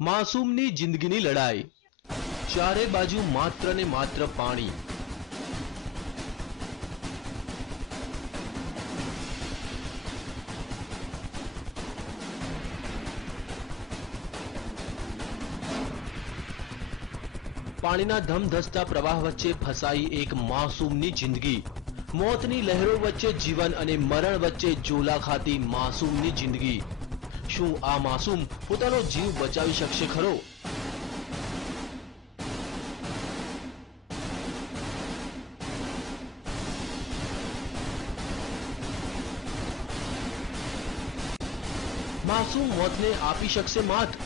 માસૂમની જિંદગીની લડાઈ, ચારે બાજુ માત્ર ને માત્ર પાણી। પાણીના ધમધસતા પ્રવાહ વચ્ચે ફસાઈ એક માસૂમની જિંદગી। મોતની લહેરો વચ્ચે જીવન અને મરણ વચ્ચે ઝોલા ખાતી માસૂમની જિંદગી। શું આ માસૂમ પોતાનો જીવ બચાવી શકશે ખરો? માસૂમ મોતને આપી શકશે માત?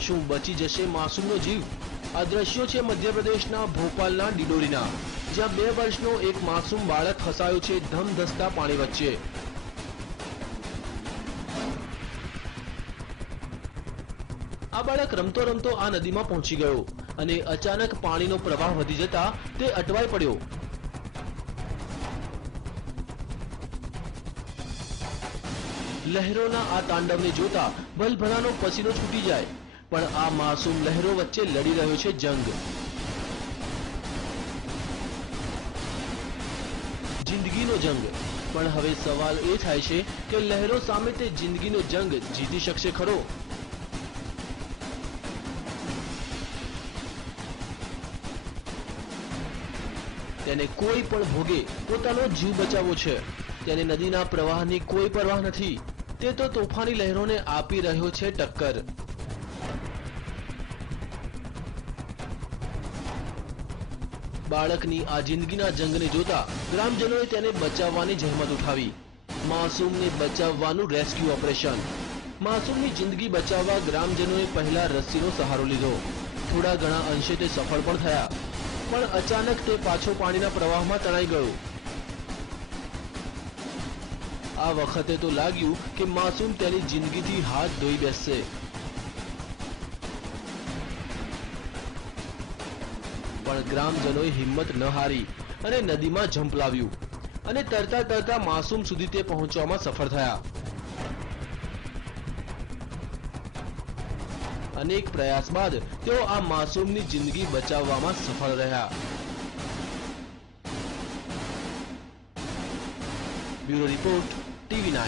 શું બચી જશે માસૂમનો જીવ? આ દ્રશ્યો છે મધ્યપ્રદેશના ભોપાલના ડિડોરીના, જ્યાં 2 વર્ષનો એક માસૂમ બાળક ફસાયો છે ધમધસતા પાણી વચ્ચે। આ બાળક રમતો રમતો આ નદીમાં પહોંચી ગયો અને અચાનક પાણીનો પ્રવાહ વધી જતા તે અટવાઈ પડ્યો। લહેરોના આ તાંડવને જોતા ભલભલાનો પસીનો છૂટી જાય, પણ આ માસૂમ લહેરો વચ્ચે લડી રહ્યો છે જંગ। જિંદગીનો જંગ। પણ હવે સવાલ એ થાય છે કે લહેરો સામે તે જિંદગીનો જંગ જીતી શકશે ખરો? તેને કોઈ પણ ભોગે પોતાનો જીવ બચાવવો છે। તેને નદીના પ્રવાહની કોઈ પરવાહ નથી। તે તો તોફાની લહેરોને આપી રહ્યો છે ટક્કર। બાળકની આ જિંદગીના જંગને જોતા ગ્રામજનોએ તેને બચાવવાની જહેમત ઉઠાવી। માસૂમને બચાવવાનું રેસ્ક્યુ ઓપરેશન। માસૂમની જિંદગી બચાવવા ગ્રામજનોએ પહેલા રસ્સીનો સહારો લીધો। થોડા ઘણા અંશે તે સફળ પણ થયા, પણ અચાનક તે પાછો પાણીના પ્રવાહમાં તણાઈ ગયો। આ વખતે તો લાગ્યું કે માસૂમ તેની જિંદગીથી હાથ ધોઈ બેસશે, પણ ગ્રામજનોએ હિંમત ન હારી અને નદીમાં ઝંપલાવ્યું અને તરતા તરતા માસૂમ સુધી તે પહોંચવામાં સફળ થયા। અનેક પ્રયાસ બાદ તેઓ આ માસૂમની જિંદગી બચાવવામાં સફળ રહ્યા। Bureau report, TV9।